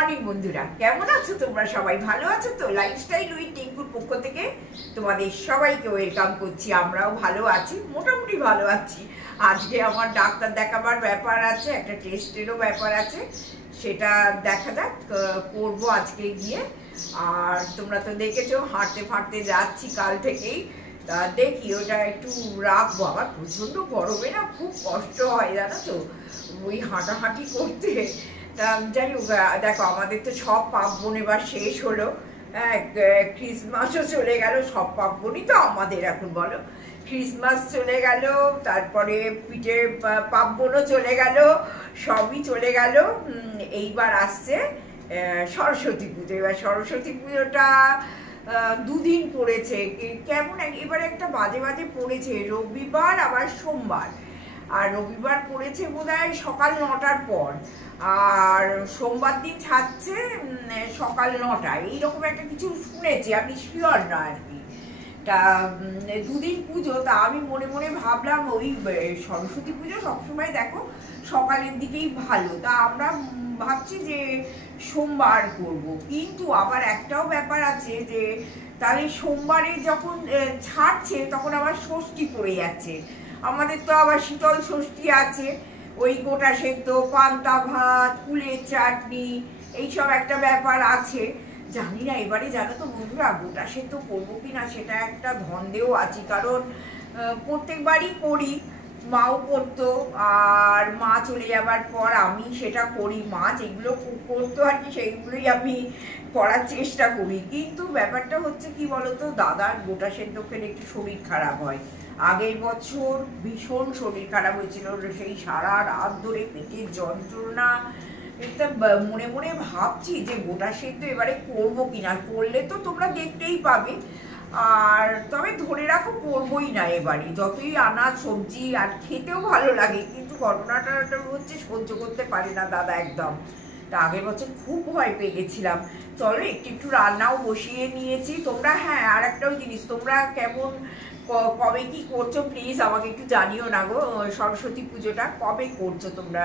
Morning বন্ধুরা, কেমন আছো তোমরা? সবাই ভালো আছো তো? লাইফস্টাইল উইথ টিঙ্কুর পক্ষ থেকে তোমাদের সবাইকে ওয়েলকাম করছি। আমরাও ভালো আছি, মোটামুটি ভালো আছি। আজকে আমার ডাক্তার দেখাবার ব্যাপার আছে, একটা টেস্টেরও ব্যাপার আছে, সেটা দেখা যাক করবো আজকে গিয়ে। আর তোমরা তো দেখেছো হাঁটতে ফাঁটতে যাচ্ছি কাল থেকেই, তা দেখি ওটা একটু রাখবো। আবার প্রচণ্ড গরমে না খুব কষ্ট হয় জানো তো ওই হাঁটাহাঁটি করতে। যাই হোক, দেখো আমাদের তো সব পার্বণ এবার শেষ হলো। হ্যাঁ, ক্রিসমাসও চলে গেল, সব পার্বণই তো আমাদের এখন বলো। ক্রিসমাস চলে গেল, তারপরে পিঠের পার্বণও চলে গেল, সবই চলে গেল। এইবার আসছে সরস্বতী পুজো। এবার সরস্বতী পুজোটা দুদিন পড়েছে, কেমন এবারে একটা বাজে বাজে পড়েছে, রবিবার আবার সোমবার। আর রবিবার পড়েছে বোধহয় সকাল 9টার পর, আর সোমবার দিন ছাড়ছে সকাল 9টায়, এইরকম একটা কিছু শুনেছি, আমি শিওর না আর কি। তা দুদিন পুজো, তা আমি মনে মনে ভাবলাম ওই সরস্বতী পুজো সবসময় দেখো সকালের দিকেই ভালো, তা আমরা ভাবছি যে সোমবার করব। কিন্তু আবার একটাও ব্যাপার আছে যে তাহলে সোমবারে যখন ছাড়ছে তখন আবার ষষ্ঠী পড়ে যাচ্ছে। আমাদের তো আবার শীতল ষষ্ঠী আছে, ওই গোটা সেদ্ধ, পান্তা ভাত, কুলের চাটনি, এইসব একটা ব্যাপার আছে। জানি না এবারে, জানো তো বন্ধুরা, গোটা সেদ্ধ করবো কিনা সেটা একটা ধন্দেও আছি, কারণ প্রত্যেকবারই করি, মাও করতো, আর মা চলে যাবার পর আমি সেটা করি। মা যেগুলো করতো আর কি সেইগুলোই আমি করার চেষ্টা করি। কিন্তু ব্যাপারটা হচ্ছে কি বলতো, দাদার গোটা সেদ্ধ খেলে একটু শরীর খারাপ হয়। আগের বছর ভীষণ শরীর খারাপ হয়েছিল, সেই সারা রাত ধরে পেটের যন্ত্রণা। এটা মনে মনে ভাবছি যে গোটা সেদ্ধ এবারে করবো কিনা, করলে তো তোমরা দেখতেই পাবে। আর তবে ধরে রাখো করবোই না এবারে, যতই আনাজ সবজি, আর খেতেও ভালো লাগে, কিন্তু ঘটনাটা হচ্ছে সহ্য করতে পারে না দাদা একদম। তা আগের বছর খুব ভয় পেয়ে গেছিলাম। চলো একটু একটু রান্নাও বসিয়ে নিয়েছি। তোমরা, হ্যাঁ, আর একটাও জিনিস, তোমরা কেমন কবে কি করছো প্লিজ আমাকে একটু জানিও না গো। সরস্বতী পুজোটা কবে করছো তোমরা?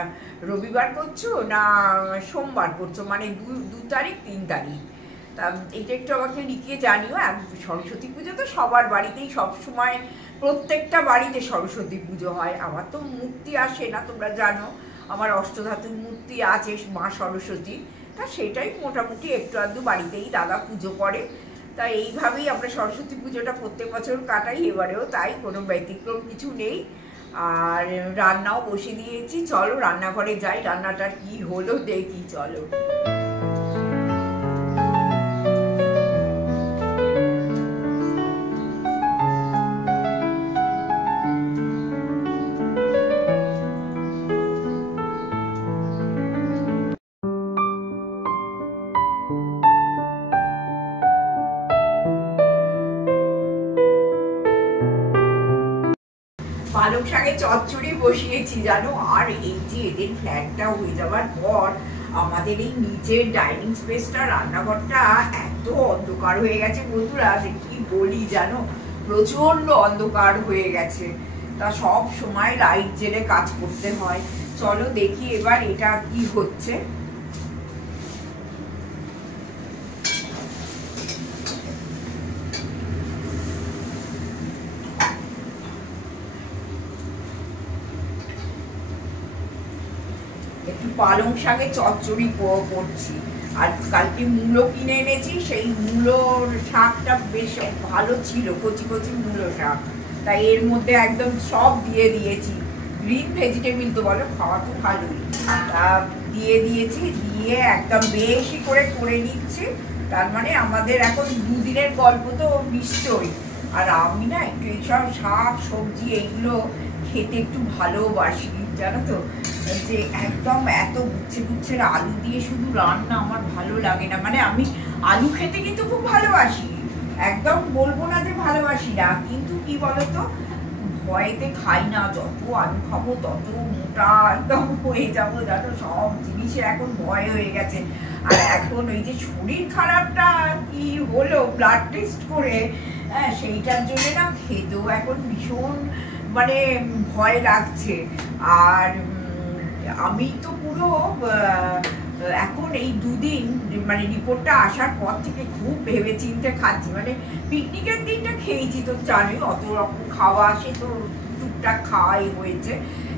রবিবার করছো না সোমবার করছো, মানে 2 তারিখ 3 তারিখ? তা এটা একটু আমাকে লিখে জানিও। আর সরস্বতী পুজো তো সবার বাড়িতেই সবসময়, প্রত্যেকটা বাড়িতে সরস্বতী পুজো হয়। আমার তো মূর্তি আসে না, তোমরা জানো আমার অষ্টধাতুর মূর্তি আছে মা সরস্বতী, তা সেটাই মোটামুটি একটু আধটু বাড়িতেই দাদা পুজো করে। তা এইভাবেই আমরা সরস্বতী পুজোটা প্রত্যেক বছর কাটাই, এবারেও তাই, কোনো ব্যতিক্রম কিছু নেই। আর রান্নাও বসে দিয়েছি, চলো রান্নাঘরে যাই, রান্নাটা কি হলো দেখি, চলো। পালং শাকের চচ্চড়ি বসিয়েছি জানো। আর এই যে এদের ফ্ল্যাটটা হয়ে যাওয়ার পর আমাদের এই নিচের ডাইনিং স্পেসটা, রান্নাঘরটা এত অন্ধকার হয়ে গেছে বন্ধুরা, যে কি বলি জানো, প্রচন্ড অন্ধকার হয়ে গেছে। তা সব সময় লাইট জেলে কাজ করতে হয়। চলো দেখি এবার এটা কি হচ্ছে। একটু পালং শাকের চচ্চড়ি করছি। আর কালকে মূলো কিনে এনেছি, সেই মূলোর শাকটা বেশ ভালো ছিল, কচি কচি মূলো শাক। তাই এর মধ্যে একদম সব দিয়ে দিয়েছি, গ্রিন ভেজিটেবল তো বলো, খাওয়া তো ভালোই, তা দিয়ে দিয়েছি, দিয়ে একদম বেশি করে নিচ্ছি। তার মানে আমাদের এখন 2 দিনের গল্প তো নিশ্চয়ই। আর আমি না একটু এইসব শাক সবজি এইগুলো খেতে একটু ভালোবাসি জানো তো, যে একদম এত গুচ্ছে গুচ্ছের আলু দিয়ে শুধু রান্না আমার ভালো লাগে না। মানে আমি আলু খেতে কিন্তু খুব ভালোবাসি, একদম বলবো না যে ভালোবাসি না, কিন্তু কি বলতো, ভয়েতে খাই না। যত আলু খাবো তত মোটা একদম হয়ে যাবো জানো, সব জিনিসে এখন ভয় হয়ে গেছে। আর এখন ওই যে শরীর খারাপটা কি হলো ব্লাড টেস্ট করে, হ্যাঁ, সেইটার জন্য না খেতেও এখন ভীষণ মানে ভয় লাগছে। আর আমি তো পুরো এখন এই দুদিন মানে রিপোর্টটা আসার পর থেকে খুব ভেবে চিন্তে খাচ্ছি। মানে পিকনিকের দিনটা খেয়েছি তো জানি, অত রকম খাওয়া আসে তো টুকটাক খাওয়াই হয়েছে,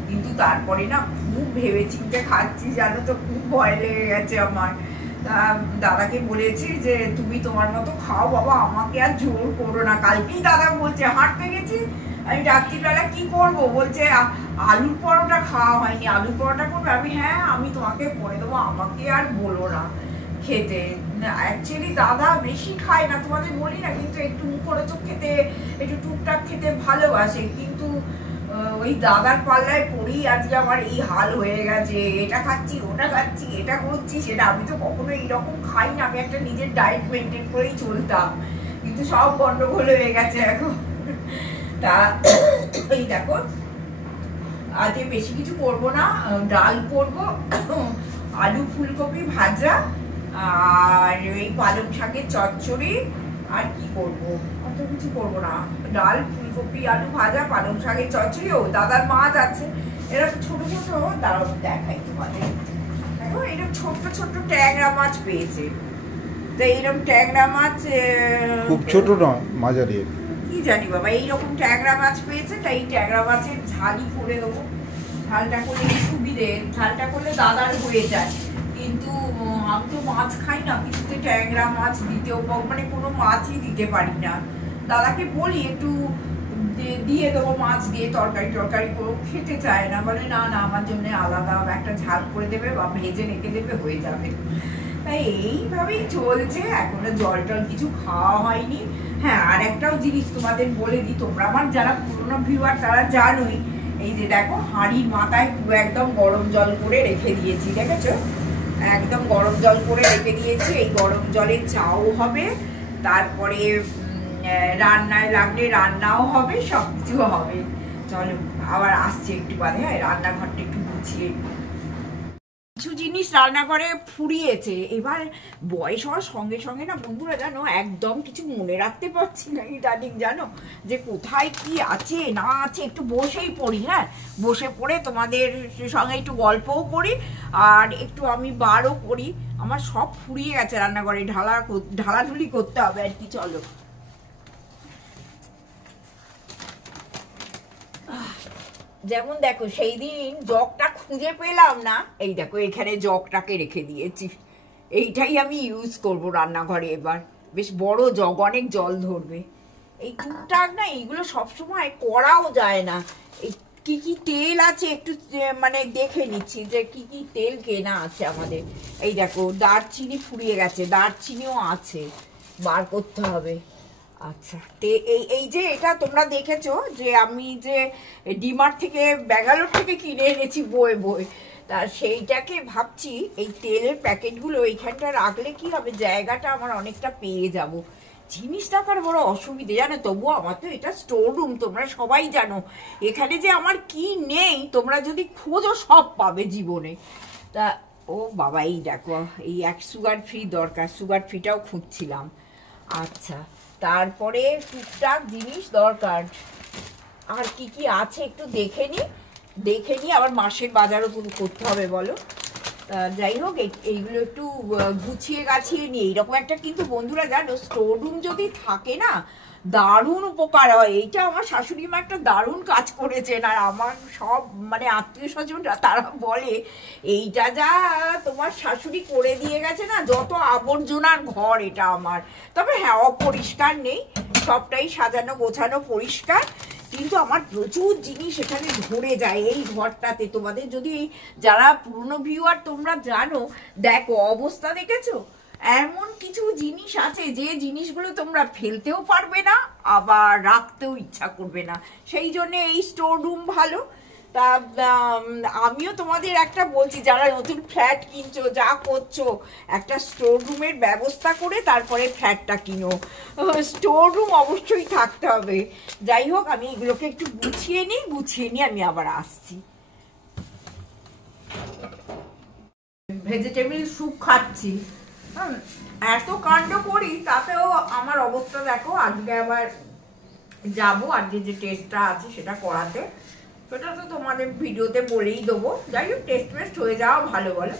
কিন্তু তারপরে না খুব ভেবে চিন্তে খাচ্ছি জানো তো, খুব ভয় লেগে গেছে আমার। দাদাকে বলেছি যে তুমি তোমার মতো খাও বাবা, আমাকে আর জোর করো না। কালকেই দাদা বলছে হাঁটতে গেছি, আমি রাত্রিবেলা কি করবো, বলছে আলুর পরোটা খাওয়া হয়নি, আলুর পরোটা করবে। আমি হ্যাঁ আমি তোমাকে করে দেবো, আমাকে আর বলো না খেতে। অ্যাকচুয়ালি দাদা বেশি খায় না, তোমাদের বলি না, কিন্তু একটু মুখরোচক খেতে, একটু টুকটাক খেতে ভালোবাসে, কিন্তু ওই দাদার পাল্লায় পড়েই আজকে আমার এই হাল হয়ে গেছে। এটা খাচ্ছি, ওটা খাচ্ছি, এটা করছি, সেটা। আমি তো কখনো এইরকম খাই না, আমি একটা নিজের ডায়েট মেনটেন করেই চলতাম, কিন্তু সব গন্ডগোল হয়ে গেছে এখন। তা এই দেখো আজকে বেশি কিছু করবো না, ডাল করবো, আলু ফুলকপি ভাজা, আর এই পালং শাকের চচ্চড়ি, আর কি করব, অত কিছু করবো না। ডাল ফুলকপি আলু ভাজা পালং শাকের চচ্চড়ি, ও দাদার মাছ আছে এরকম ছোট ছোট, দাঁড়াও দেখাই তোমাদের। দেখো এরকম ছোট্ট ছোট্ট ট্যাংরা মাছ পেয়েছে, তো এইরকম ট্যাংরা মাছ, খুব ছোট নয় মাঝারি, কি জানি বাবা, এইরকম ট্যাংরা মাছ পেয়েছে, তাই এই ট্যাংরা মাছের ঝালই করে দেবো। ঝালটা করলে সুবিধে, ঝালটা করলে দাদার হয়ে যায়, কিন্তু আমি তো মাছ খাই না, কিছুতে ট্যাংরা মাছ দিতেও মানে কোনো মাছই দিতে পারি না। দাদাকে বলি একটু দিয়ে দেবো মাছ দিয়ে, তরকারি টরকারি করে, খেতে চায় না, বলে না না আমার জন্য আলাদা একটা ঝাল করে দেবে বা ভেজে রেখে দেবে, হয়ে যাবে। তাই এইভাবেই চলছে, এখনো জল টল কিছু খাওয়া হয়নি। হ্যাঁ আর একটাও জিনিস তোমাদের বলে দিই, তোমরা আমার যারা পুরোনো ভিউয়ার তারা জানোই, এই যে দেখো হাঁড়ির মাথায় পুরো একদম গরম জল করে রেখে দিয়েছি, দেখেছো, একদম গরম জল করে রেখে দিয়েছি। এই গরম জলে চাও হবে, তারপরে রান্নায় লাগলে রান্নাও হবে, সব কিছু হবে। চলো আবার আসছে একটু বাদে, হ্যাঁ রান্নাঘরটা একটু গুছিয়ে। কিছু জিনিস রান্নাঘরে ফুরিয়েছে, এবার বয়স হওয়ার সঙ্গে সঙ্গে না বন্ধুরা জানো একদম কিছু মনে রাখতে পারছি না ইদানিং, জানো যে কোথায় কি আছে না আছে। একটু বসেই পড়ি, হ্যাঁ বসে পড়ে তোমাদের সঙ্গে একটু গল্পও করি, আর একটু আমি বারও করি। আমার সব ফুরিয়ে গেছে রান্নাঘরে, ঢালাঢুলি করতে হবে আর কি। চলো যেমন দেখো সেই দিন জগটা খুঁজে পেলাম না, এই দেখো এখানে জগটাকে রেখে দিয়েছি, এইটাই আমি ইউজ করব রান্নাঘরে এবার। বেশ বড় জগ, অনেক জল ধরবে। এই টুকটাক না এইগুলো সবসময় করাও যায় না। এই কি কি তেল আছে একটু মানে দেখে নিচ্ছি যে কি কি তেল কেনা আছে আমাদের। এই দেখো দারচিনি ফুরিয়ে গেছে, দারচিনিও আছে, বার করতে হবে। আচ্ছা তে এই যে এটা তোমরা দেখেছো যে আমি যে ডিমার্ট থেকে ব্যাঙ্গালোর থেকে কিনে এনেছি বয়ে বয়ে, তা সেইটাকে ভাবছি এই তেলের প্যাকেটগুলো এইখানটা রাখলে কি হবে, জায়গাটা আমার অনেকটা পেয়ে যাব। জিনিস রাখার বড় অসুবিধে জানো, তবুও আমার তো এটা স্টোর রুম, তোমরা সবাই জানো এখানে যে আমার কি নেই, তোমরা যদি খোঁজো সব পাবে জীবনে। তা ও বাবা এই দেখো এই এক সুগার ফ্রি দরকার, সুগার ফ্রিটাও খুঁজছিলাম। আচ্ছা তারপরে টুকটাক জিনিস দরকার, আর কি কি আছে একটু দেখে নি আবার মাসের বাজারও করতে হবে বলো। যাই হোক এইগুলো একটু গুছিয়ে গাছিয়ে নিই। এইরকম একটা কিন্তু বন্ধুরা জানো স্টোর রুম যদি থাকে না দারুণ উপকার হয়। এইটা আমার শাশুড়ি মা একটা দারুণ কাজ করেছেন, আর আমার সব মানে আত্মীয় স্বজনরা তারা বলে এইটা যা তোমার শাশুড়ি করে দিয়ে গেছে না, যত আবর্জনার ঘর এটা আমার। তবে হ্যাঁ অপরিষ্কার নেই, সবটাই সাজানো গোছানো পরিষ্কার, কিন্তু আমার প্রচুর জিনিস এখানে ধরে যায় এই ঘরটাতে। তোমাদের যদি যারা পুরনো ভিউয়ার তোমরা জানো, দেখো অবস্থা দেখেছো, এমন কিছু জিনিস আছে যে জিনিসগুলো তোমরা ফেলতেও পারবে না আবার রাখতেও ইচ্ছা করবে না, সেই জন্য এই স্টোর রুম ভালো। তা আমিও তোমাদের একটা বলছি, যারা নতুন ফ্ল্যাট কিনছো যা করছো, একটা স্টোর রুমের ব্যবস্থা করে তারপরে ফ্ল্যাটটা কিনো, স্টোর রুম অবশ্যই থাকতে হবে। যাই হোক আমি এগুলোকে একটু গুছিয়ে নিই আমি আবার আসছি। ভেজিটেবল স্যুপ খাচ্ছি, এত কাণ্ড করি তাতেও আমার অবস্থা দেখো। আজকে আবার যাবো, আজকে যে টেস্টটা আছে সেটা করাতে, সেটা তো তোমাদের ভিডিওতে বলেই দেবো। যাই হোক টেস্ট হয়ে যাওয়া ভালো বলো।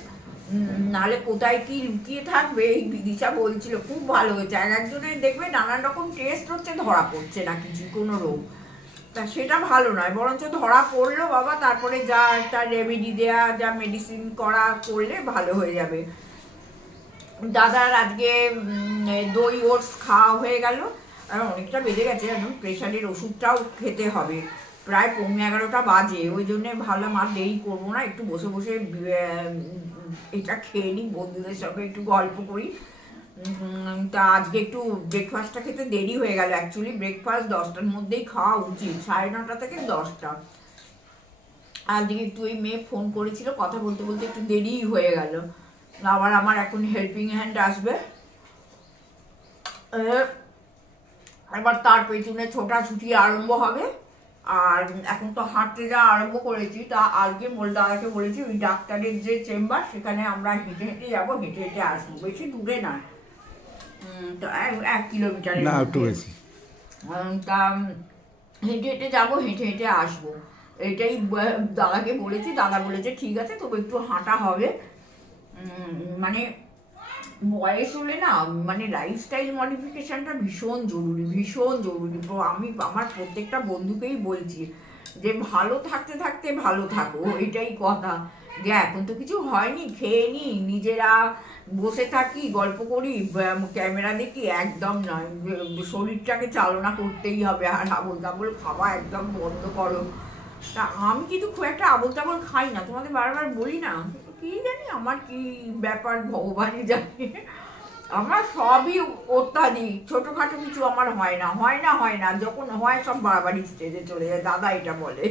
নাহলে কোথায় কি লুকিয়ে থাকবে। এই বিদিশা বলছিল খুব ভালো হয়েছে, এক একজনের দেখবে নানান রকম টেস্ট হচ্ছে, ধরা পড়ছে না কিছু কোনো রোগ, তা সেটা ভালো নয়, বরঞ্চ ধরা পড়লো বাবা তারপরে যা তার রেমেডি দেয়া, যা মেডিসিন করা করলে ভালো হয়ে যাবে। দাদার আজকে দই ওটস খাওয়া হয়ে গেল, আর অনেকটা বেজে গেছে জানো, প্রেশারের ওষুধটাও খেতে হবে, প্রায় 11:30 বাজে, ওই জন্যে ভাবলাম আর দেরি করবো না, একটু বসে বসে এটা খেয়ে নিই, বন্ধুদের সঙ্গে একটু গল্প করি। তা আজকে একটু ব্রেকফাস্টটা খেতে দেরি হয়ে গেল, অ্যাকচুয়ালি ব্রেকফাস্ট 10টার মধ্যেই খাওয়া উচিত, 9:30 থেকে 10টা। আজকে একটু ওই মেয়ে ফোন করেছিল, কথা বলতে বলতে একটু দেরি হয়ে গেল। আবার আমার এখন হেল্পিং হ্যান্ড আসবে, এবার তার পেছনে ছোটাছুটি আরম্ভ হবে। আর এখন তো হাঁটতে যাওয়া আরম্ভ করেছি, তা আজকে দাদাকে বলেছি ওই ডাক্তারের যে চেম্বার সেখানে আমরা হেঁটে হেঁটে যাবো, হেঁটে হেঁটে আসবো, বেশি দূরে না, তো 1 কিলোমিটার না, একটু বেশি। তা হেঁটে হেঁটে যাবো, হেঁটে হেঁটে আসবো, এটাই দাদাকে বলেছি। দাদা বলেছে ঠিক আছে, তবে একটু হাঁটা হবে, মানে বয়স হলে না মানে লাইফস্টাইল মডিফিকেশনটা ভীষণ জরুরি, ভীষণ জরুরি। আমি আমার প্রত্যেকটা বন্ধুকেই বলছি যে ভালো থাকতে থাকতে ভালো থাকো, এটাই কথা। যে এখন তো কিছু হয়নি, খেয়ে নি নিজেরা বসে থাকি, গল্প করি, ক্যামেরা দেখি, একদম নয়, শরীরটাকে চালনা করতেই হবে, আর আবোল তাবোল খাওয়া একদম বন্ধ করো। তা আমি কিন্তু খুব একটা আবোল তাবোল খাই না, তোমাদের বারবার বলি না, কি জানি আমার কি ব্যাপার ভগবানই জানে, আমার সবই অত্যাধিক, ছোটখাটো কিছু আমার হয় না, হয় না, হয় না, যখন হয় সব বাড়াবাড়ি স্টেজে চলে যায়, দাদা এটা বলে।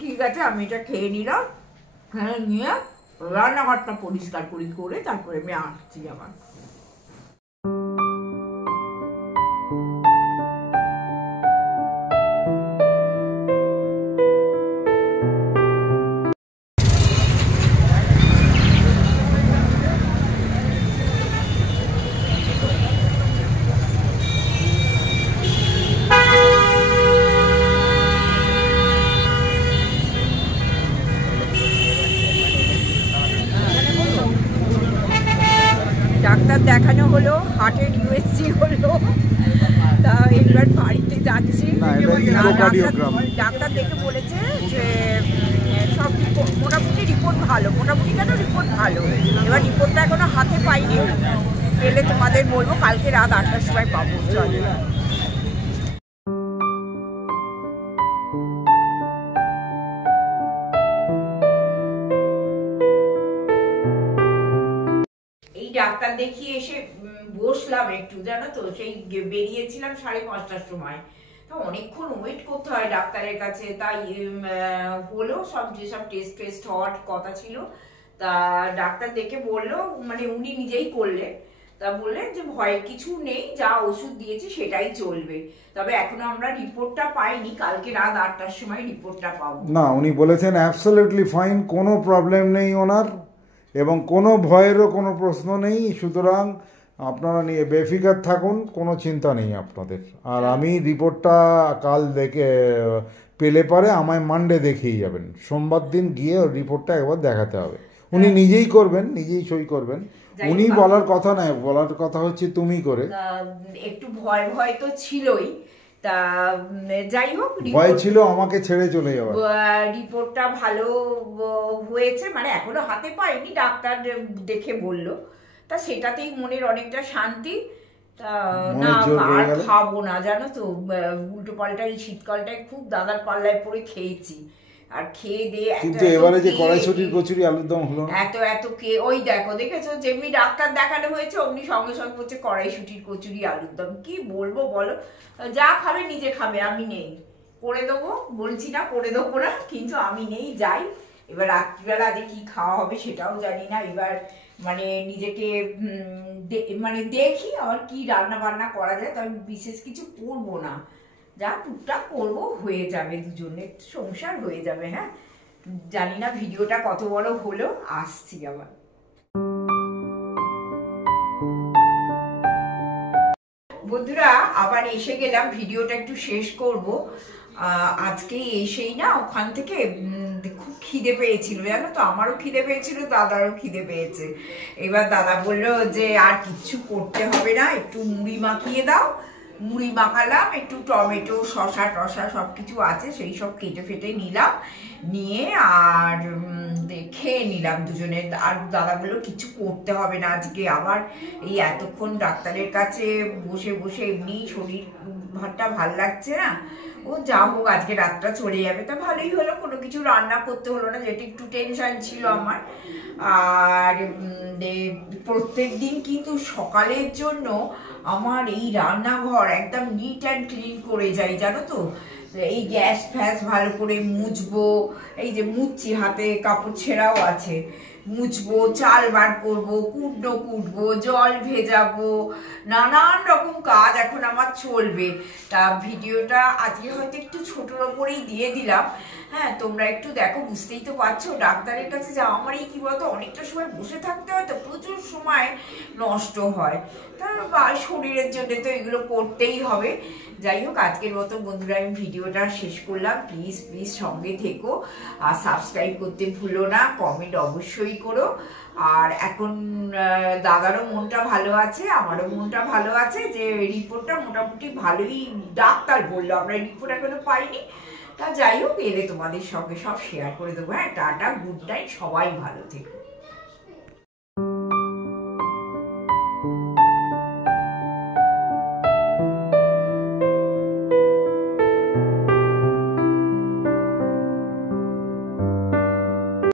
ঠিক আছে, আমি এটা খেয়ে নিলাম, হ্যাঁ নিয়ে রান্নাঘরটা পরিষ্কার করে তারপরে আমি আসছি আবার। ডাক্তার দেখানো হলো, হার্টের ইউএসজি হলো, তা এবার বাড়িতে যাচ্ছি। ডাক্তার দেখে বলেছে যে সব মোটামুটি রিপোর্ট ভালো, মোটামুটি কেন রিপোর্ট ভালো, এবার রিপোর্টটা এখনো হাতে পাইনি, পেলে তোমাদের বলবো, কালকে রাত 8টার সময় পাবো। চলে ডাক্তার দেখিয়ে এসে বসলাম একটু, জানো তো, সেই বেরিয়েছিলাম 5:30টার সময়, তো অনেকক্ষণ ওয়েট করতে হয় ডাক্তারের কাছে, তাই হলো সব যেসব টেস্ট হওয়ার কথা ছিল, তা ডাক্তার দেখে বললো, মানে উনি নিজেই করলেন, তা বললেন যে ভয়ের কিছু নেই, যা ওষুধ দিয়েছি সেটাই চলবে, তবে এখনো আমরা রিপোর্টটা পাইনি, কালকে রাত 8টার সময় রিপোর্টটা পাবো। না, উনি বলেছেন অ্যাবসলিউটলি ফাইন, কোনো প্রবলেম নেই ওনার, এবং কোনো ভয়েরও কোনো প্রশ্ন নেই, সুতরাং আপনারা নিয়ে বেফিকার থাকুন, কোনো চিন্তা নেই আপনাদের। আর আমি রিপোর্টটা কাল দেখে পেলে পারে আমায় মানডে দেখিয়ে যাবেন, সোমবার দিন গিয়ে রিপোর্টটা একবার দেখাতে হবে, উনি নিজেই করবেন, নিজেই সই করবেন, উনি বলার কথা নয়, বলার কথা হচ্ছে তুমি করে। একটু ভয় ভয় তো ছিলই, তা যাই হোক, ভয় ছিল আমাকে ছেড়ে চলে যাওয়ার। রিপোর্টটা ভালো হয়েছে, মানে এখনো হাতে পাইনি, ডাক্তার দেখে বলল, তা সেটাতেই মনের অনেকটা শান্তি। তা না আর খাবো না, জানো তো, উল্টো পাল্টা এই শীতকালটায় খুব দাদার পাল্লায় পড়ে খেয়েছি, আর খেয়ে দিয়ে কিন্তু এবারে যে কড়াইশুটির কচুরি আলুর দম হলো, এত খেয়ে, ওই দেখেছো যেমনি ডাক্তার দেখানো হয়েছে অমনি সঙ্গে সঙ্গে হচ্ছে কড়াইশুটির কচুরি আলুর দম, কি বলবো বলো, যা খাবে নিজে খাবে, আমি নেই, করে দেবো, বলছি না করে দেবো না, কিন্তু আমি নেই, যাই। এবার রাত্রিবেলা যে কি খাওয়া হবে সেটাও জানি না, এবার মানে নিজেকে মানে দেখি আর কি রান্না বান্না করা যায়, তবে বিশেষ কিছু করবো না, যা টুকটাক করবো, হয়ে যাবে, দুজনের সংসার হয়ে যাবে। হ্যাঁ, জানি না ভিডিওটা কত বড় হলো, আসছি আবার। বন্ধুরা আবার এসে গেলাম, ভিডিওটা একটু শেষ করব। আজকে এসেই না ওখান থেকে খুব খিদে পেয়েছিল জানো তো, আমারও খিদে পেয়েছিল, দাদারও খিদে পেয়েছে। এবার দাদা বললো যে আর কিচ্ছু করতে হবে না, একটু মুড়ি মাখিয়ে দাও। মুড়ি মাখালাম, একটু টমেটো শসা টসা সব কিছু আছে সেই সব কেটে ফেটে নিলাম, নিয়ে আর খেয়ে নিলাম দুজনে। আর দাদা বললো কিছু করতে হবে না আজকে, আবার এই এতক্ষণ ডাক্তারের কাছে বসে বসে এমনি শরীর ভাতটা ভাল লাগছে না। ও যা হোক আজকে রাতটা চলে যাবে, তা ভালোই হলো, কোনো কিছু রান্না করতে হলো না, যেটা একটু টেনশন ছিল আমার। আর প্রত্যেক দিন কিন্তু সকালের জন্য আমার এই রান্নাঘর একদম নিট অ্যান্ড ক্লিন করে যাই জানো তো। এই গ্যাস ফ্যাস ভালো করে মুছবো, এই যে মুছছি, হাতে কাপড় ছেঁড়াও আছে, মুছবো, চাল বার করবো, কুটনো কুটবো, জল ভেজাবো, নানান রকম কাজ এখন আমার চলবে। তা ভিডিওটা আজকে হয়তো একটু ছোটোর ওপরেই দিয়ে দিলাম। হ্যাঁ, তোমরা একটু দেখো, বুঝতেই তো পারছো ডাক্তারের কাছে যাওয়া আমার এই কি বলতো, অনেকটা সময় বসে থাকতে হয় তো, প্রচুর সময় নষ্ট হয়। তা শরীরের জন্য তো এগুলো করতেই হবে। যাই হোক, আজকের মতো বন্ধুরা আমি ভিডিওটা শেষ করলাম। প্লিজ প্লিজ সঙ্গে থেকো, আর সাবস্ক্রাইব করতে ভুলো না, কমেন্ট অবশ্যই করো। আর এখন দাদারও মনটা ভালো আছে, আমারও মনটা ভালো আছে, যে রিপোর্টটা মোটামুটি ভালোই ডাক্তার বললো, আমরা রিপোর্ট এখনো পাইনি। তা যাই হোক, এলে তোমাদের সঙ্গে সব শেয়ার করে দেবো। হ্যাঁ, টাটা, গুড নাইট, সবাই ভালো থেকো।